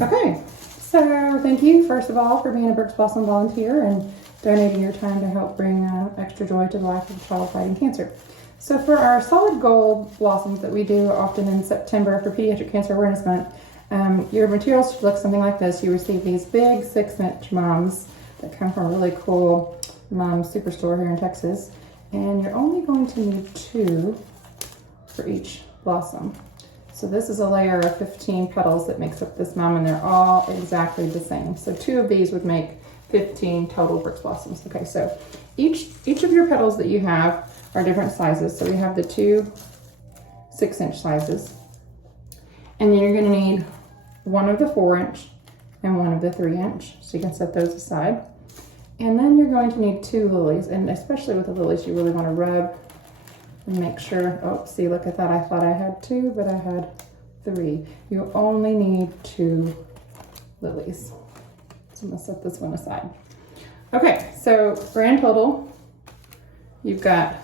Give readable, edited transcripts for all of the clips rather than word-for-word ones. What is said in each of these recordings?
Okay, so thank you, first of all, for being a Brooks Blossom volunteer and donating your time to help bring extra joy to the life of a child fighting cancer. So for our solid gold blossoms that we do often in September for Pediatric Cancer Awareness Month, your materials should look something like this. You receive these big 6-inch mums that come from a really cool mom superstore here in Texas, and you're only going to need 2 for each blossom. So this is a layer of 15 petals that makes up this mum, and they're all exactly the same. So 2 of these would make 15 total Brooks Blossoms. Okay, so each of your petals that you have are different sizes. So we have the 2 6-inch sizes, and then you're gonna need 1 of the 4-inch and 1 of the 3-inch. So you can set those aside. And then you're going to need 2 lilies, and especially with the lilies, you really wanna rub and make sure. Oh, see, look at that. I thought I had 2, but I had 3. You only need 2 lilies. So I'm gonna set this one aside. Okay, so grand total, you've got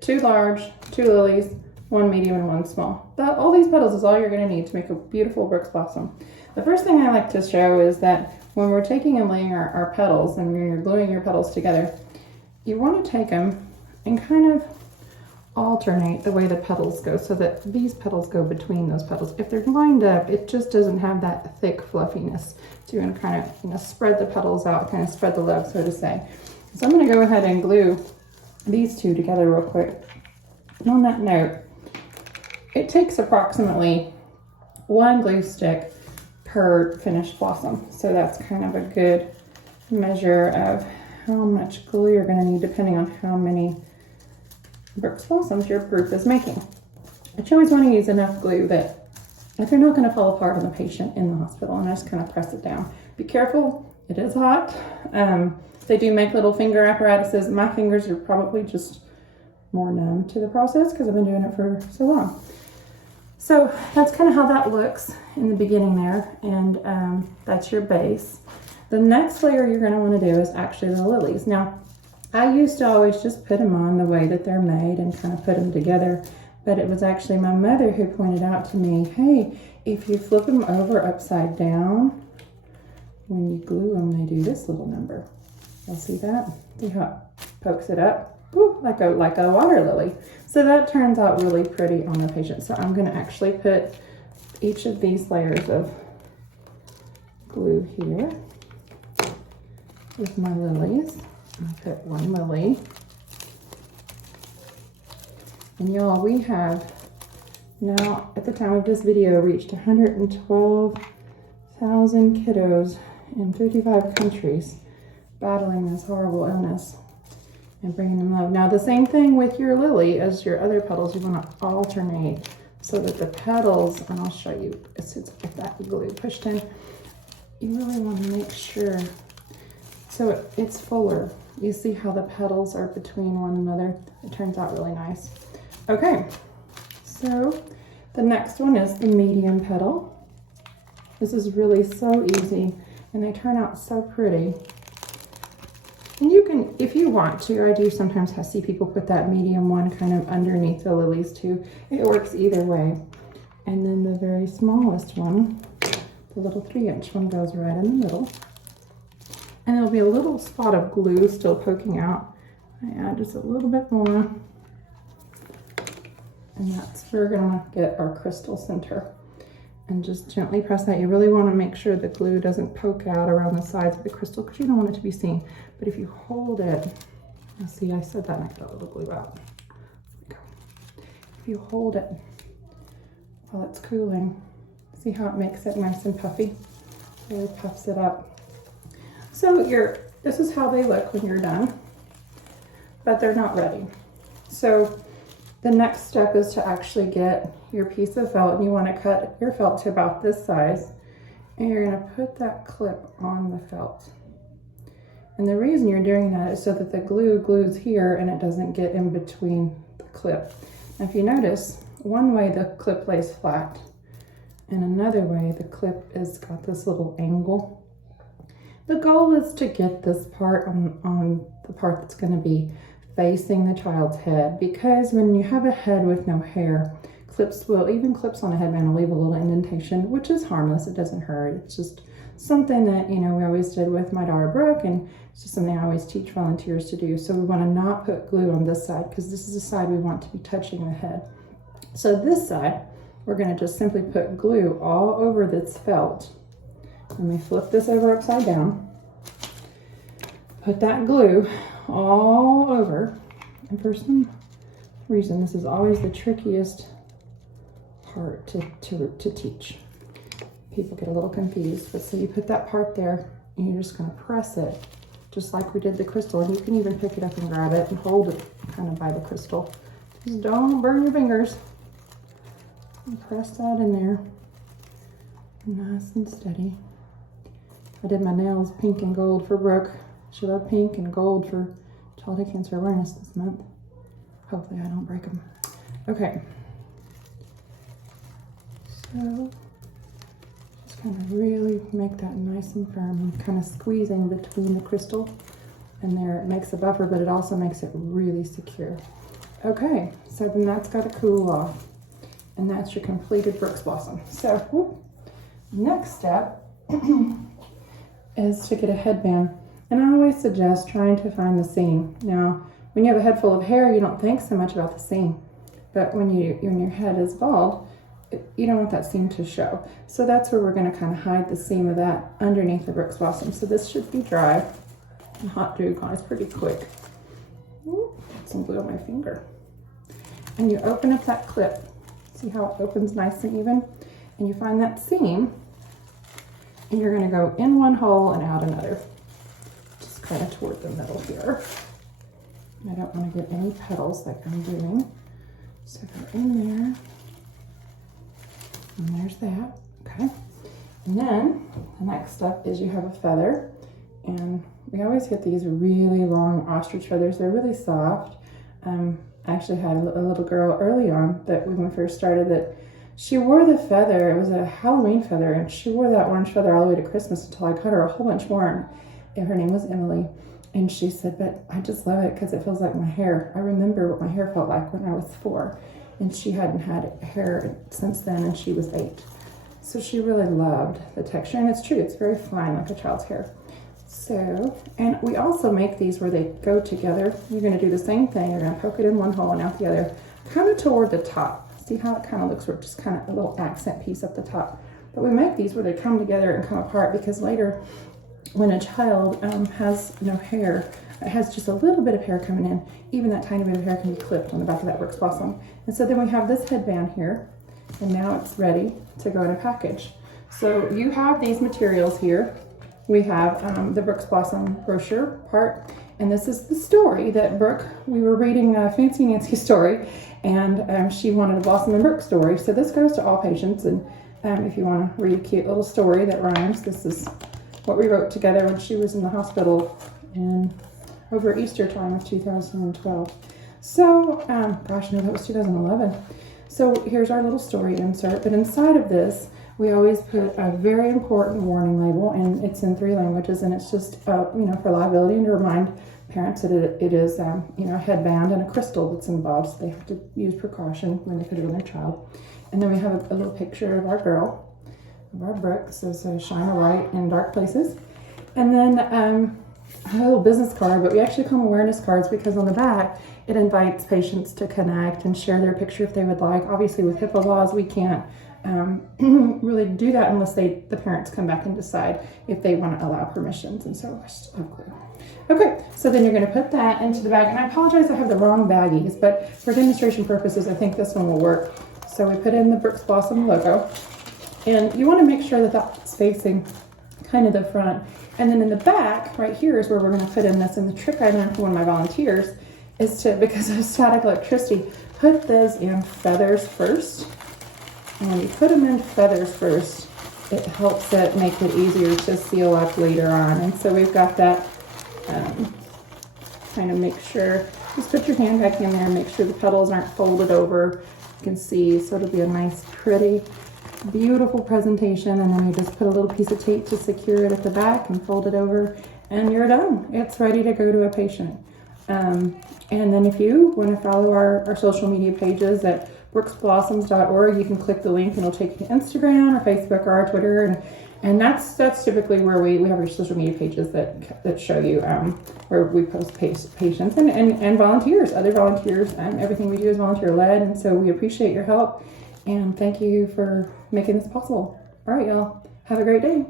2 large, 2 lilies, 1 medium, and 1 small. All these petals is all you're gonna need to make a beautiful Brooks Blossom. The first thing I like to show is that when we're taking and laying our petals and when you're gluing your petals together, you wanna take them and kind of alternate the way the petals go so that these petals go between those petals. If they're lined up, it just doesn't have that thick fluffiness. So you're gonna kind of spread the petals out, kind of spread the love, so to say. So I'm gonna go ahead and glue these 2 together real quick. And on that note, it takes approximately 1 glue stick per finished blossom. So that's kind of a good measure of how much glue you're gonna need depending on how many Brooks Blossoms your group is making. But you always want to use enough glue that if they're not going to fall apart on the patient in the hospital, and just kind of press it down. Be careful, it is hot. They do make little finger apparatuses. My fingers are probably just more numb to the process because I've been doing it for so long. So that's kind of how that looks in the beginning there, and that's your base. The next layer you're going to want to do is actually the lilies. Now, I used to always just put them on the way that they're made and kind of put them together, but it was actually my mother who pointed out to me, hey, if you flip them over upside down, when you glue them, they do this little number. You'll see that? See how it pokes it up? Ooh, like a water lily. So that turns out really pretty on the patient. So I'm gonna actually put each of these layers of glue here with my lilies. I'll put 1 lily. And y'all, we have now, at the time of this video, reached 112,000 kiddos in 55 countries battling this horrible illness and bringing them love. Now, the same thing with your lily as your other petals. You want to alternate so that the petals, and I'll show you, if that glue pushed in, you really want to make sure so it's fuller. You see how the petals are between one another? It turns out really nice. Okay, so the next one is the medium petal. This is really so easy, and they turn out so pretty. And you can, if you want to, I do sometimes see people put that medium one kind of underneath the lilies too. It works either way. And then the very smallest one, the little 3-inch one, goes right in the middle. And there'll be a little spot of glue still poking out. I add just a little bit more. And that's where we're gonna get our crystal center. And just gently press that. You really wanna make sure the glue doesn't poke out around the sides of the crystal because you don't want it to be seen. But if you hold it, you'll see I said that and I got a little glue out. If you hold it while it's cooling, see how it makes it nice and puffy? Really puffs it up. So this is how they look when you're done, but they're not ready. So the next step is to actually get your piece of felt, and you want to cut your felt to about this size, and you're going to put that clip on the felt. And the reason you're doing that is so that the glue glues here and it doesn't get in between the clip. Now, if you notice, one way the clip lays flat, and another way the clip has got this little angle. The goal is to get this part on the part that's going to be facing the child's head, because when you have a head with no hair, clips will, even clips on a headband will leave a little indentation, which is harmless. It doesn't hurt. It's just something that, you know, we always did with my daughter Brooke, and it's just something I always teach volunteers to do. So we want to not put glue on this side because this is the side we want to be touching the head. So this side, we're going to just simply put glue all over this felt. Let me flip this over upside down. Put that glue all over. And for some reason, this is always the trickiest part to teach. People get a little confused. But so you put that part there, and you're just going to press it, just like we did the crystal. And you can even pick it up and grab it and hold it kind of by the crystal. Just don't burn your fingers. And press that in there, nice and steady. I did my nails pink and gold for Brooke. She loved pink and gold for Childhood Cancer Awareness this month. Hopefully I don't break them. Okay. So just kind of really make that nice and firm and kind of squeezing between the crystal and there. It makes a buffer, but it also makes it really secure. Okay, so then that's got to cool off. And that's your completed Brooks Blossom. So, whoop, next step is to get a headband. And I always suggest trying to find the seam. Now, when you have a head full of hair, you don't think so much about the seam. But when your head is bald, you don't want that seam to show. So that's where we're going to kind of hide the seam of that underneath the Brooks Blossom. So this should be dry. And hot glue gun is pretty quick. Whoop, some glue on my finger. And you open up that clip. See how it opens nice and even? And you find that seam, and you're gonna go in one hole and out another. Just kind of toward the middle here. I don't wanna get any petals like I'm doing. So go in there, and there's that, okay? And then the next step is you have a feather, and we always get these really long ostrich feathers. They're really soft. I actually had a little girl early on that when we first started that she wore the feather. It was a Halloween feather, and she wore that orange feather all the way to Christmas until I cut her a whole bunch more. And her name was Emily. And she said, but I just love it because it feels like my hair. I remember what my hair felt like when I was 4. And she hadn't had hair since then, and she was 8. So she really loved the texture. And it's true, it's very fine like a child's hair. So, and we also make these where they go together. You're going to do the same thing. You're going to poke it in one hole and out the other, kind of toward the top. See how it kind of looks, where it's just kind of a little accent piece up the top. But we make these where they come together and come apart because later when a child has no hair, it has just a little bit of hair coming in, even that tiny bit of hair can be clipped on the back of that Brooks Blossom. And so then we have this headband here, and now it's ready to go in a package. So you have these materials here. We have the Brooks Blossom brochure part, and this is the story that Brooke, we were reading Fancy Nancy's story, and she wanted a Blossom and Brooke story. So this goes to all patients, and if you want to read a cute little story that rhymes, this is what we wrote together when she was in the hospital in over Easter time of 2012. So, gosh, no, that was 2011. So here's our little story insert, but inside of this, we always put a very important warning label, and it's in 3 languages, and it's just, for liability and to remind parents that it is, a headband and a crystal that's involved, so they have to use precaution when they put it on their child. And then we have a little picture of our girl, of our Brooke, so shine a light in dark places. And then a little business card, but we actually call them awareness cards because on the back, it invites patients to connect and share their picture if they would like. Obviously, with HIPAA laws, we can't really do that unless the parents come back and decide if they want to allow permissions. And so I still have glue. Okay, so then you're going to put that into the bag. And I apologize, I have the wrong baggies, but for demonstration purposes, I think this one will work. So we put in the Brooks Blossom logo. And you want to make sure that that's facing kind of the front. And then in the back, right here is where we're going to put in this. And the trick I learned from one of my volunteers is to, because of static electricity, put those in feathers first. And when you put them in feathers first, it helps it make it easier to seal up later on. And so we've got that, kind of make sure, just put your hand back in there and make sure the petals aren't folded over. You can see, so it'll be a nice, pretty, beautiful presentation. And then you just put a little piece of tape to secure it at the back and fold it over, and you're done. It's ready to go to a patient. And then if you want to follow our social media pages at brooksblossoms.org. You can click the link and it'll take you to Instagram or Facebook or our Twitter, and that's typically where we have our social media pages that show you where we post patients and volunteers, other volunteers, and everything we do is volunteer led, and so we appreciate your help and thank you for making this possible. All right, y'all, have a great day.